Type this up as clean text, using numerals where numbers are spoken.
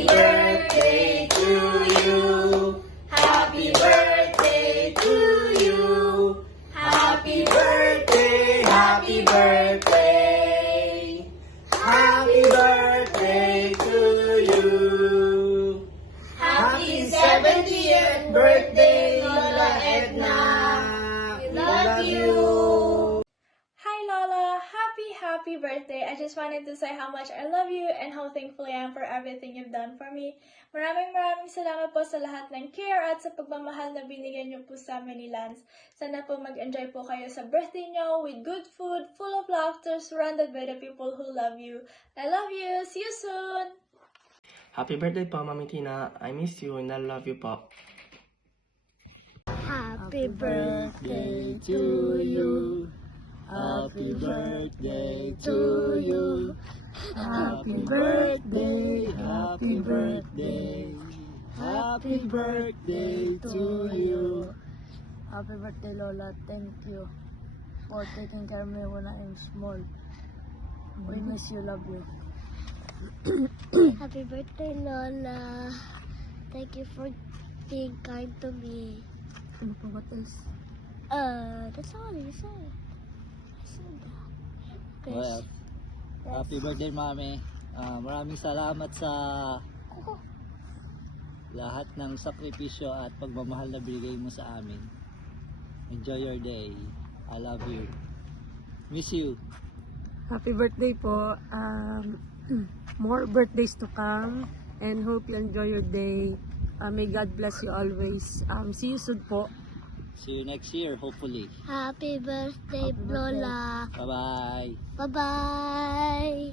Happy birthday to you. Happy birthday to you. Happy birthday, happy birthday. Happy birthday to you. Happy 70th birthday, Lola Edna. We love you. Hi Lola! Happy birthday! I just wanted to say how much I love you and how thankful I am for everything you've done for me. Maraming salamat po sa lahat ng care at sa pagmamahal na binigyan niyo po sa amin ni Lance. Sana po mag-enjoy po kayo sa birthday niyo with good food, full of laughter, surrounded by the people who love you. I love you! See you soon! Happy birthday po, Mami Tina. I miss you and I love you po. Happy birthday to you. Happy birthday to you. Happy birthday, happy birthday. Happy birthday to you. Happy birthday, Lola. Thank you for taking care of me when I'm small. We miss you, love you. Happy birthday, Lola. Thank you for being kind to me. Ano pa ba else? That's all you said. I said that. Okay. Well, happy birthday, Mami. Maraming salamat sa lahat ng sakripisyo at pagmamahal na binigay mo sa amin. Enjoy your day. I love you. Miss you. Happy birthday po. More birthdays to come and hope you enjoy your day. May God bless you always. See you soon po. See you next year, hopefully. Happy birthday, Lola. Bye-bye. Bye-bye.